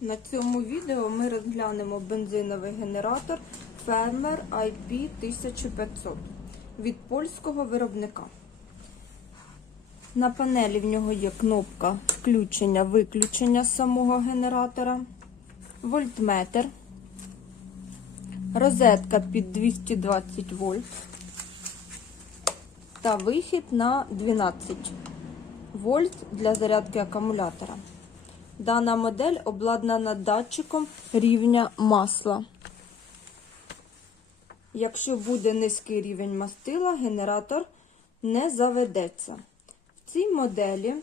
На цьому відео ми розглянемо бензиновий генератор Fermer IP 1500 від польського виробника. На панелі в нього є кнопка включення-виключення самого генератора, вольтметр, розетка під 220 вольт та вихід на 12 вольт для зарядки акумулятора. Дана модель обладнана датчиком рівня масла. Якщо буде низький рівень мастила, генератор не заведеться. В цій моделі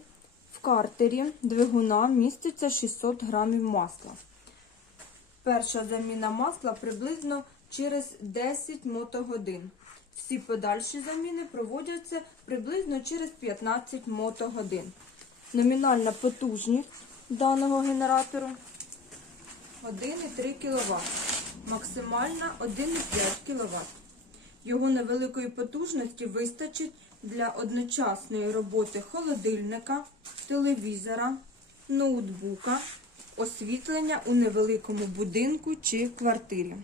в картері двигуна міститься 600 грамів масла. Перша заміна масла приблизно через 10 мотогодин. Всі подальші заміни проводяться приблизно через 15 мотогодин. Номінальна потужність даного генератору 1,3 кВт. Максимальна 1,5 кВт. Його невеликої потужності вистачить для одночасної роботи холодильника, телевізора, ноутбука, освітлення у невеликому будинку чи квартирі.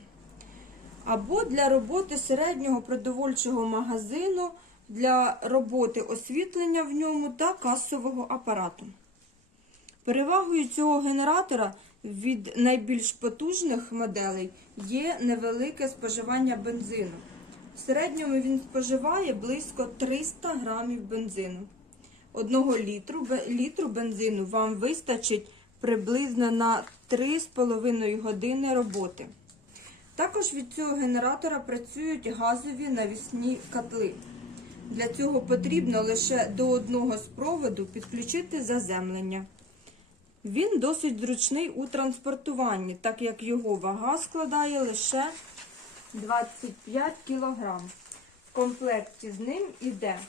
Або для роботи середнього продовольчого магазину, для роботи освітлення в ньому та касового апарату. Перевагою цього генератора від найбільш потужних моделей є невелике споживання бензину. В середньому він споживає близько 300 грамів бензину. Одного літру, літру бензину вам вистачить приблизно на 3,5 години роботи. Також від цього генератора працюють газові навісні котли. Для цього потрібно лише до одного з проводу підключити заземлення. Він досить зручний у транспортуванні, так як його вага складає лише 25 кг. В комплекті з ним іде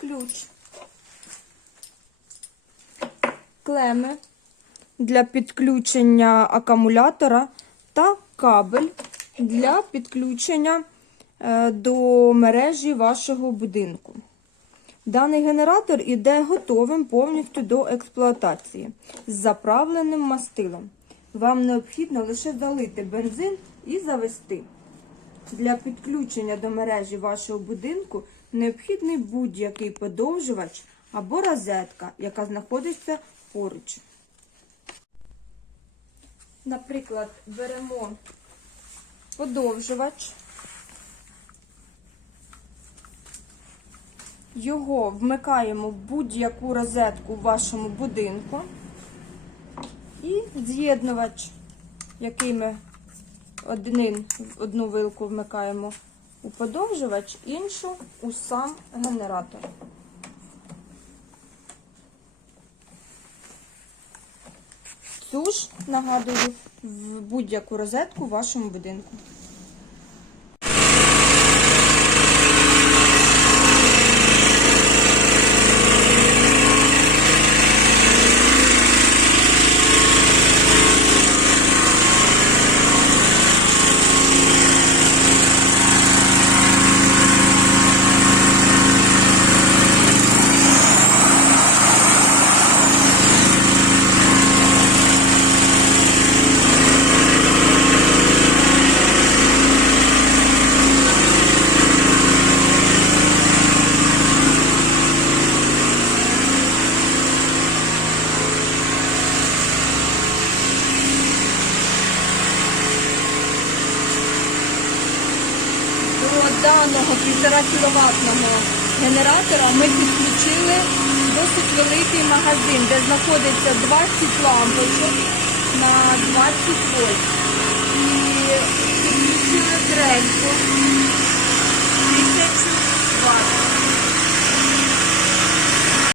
ключ, клеми для підключення акумулятора та кабель для підключення е, до мережі вашого будинку. Даний генератор іде готовим повністю до експлуатації з заправленим мастилом. Вам необхідно лише залити бензин і завести. Для підключення до мережі вашого будинку необхідний будь-який подовжувач або розетка, яка знаходиться поруч. Наприклад, беремо подовжувач. Його вмикаємо в будь-яку розетку в вашому будинку і з'єднувач, який ми один, одну вилку вмикаємо у подовжувач, іншу у сам генератор. Цю ж, нагадую, в будь-яку розетку в вашому будинку. До даного 1,5 кіловатного генератора ми підключили досить великий магазин, де знаходиться 20 лампочок на 20 вольт. І підключили дрельку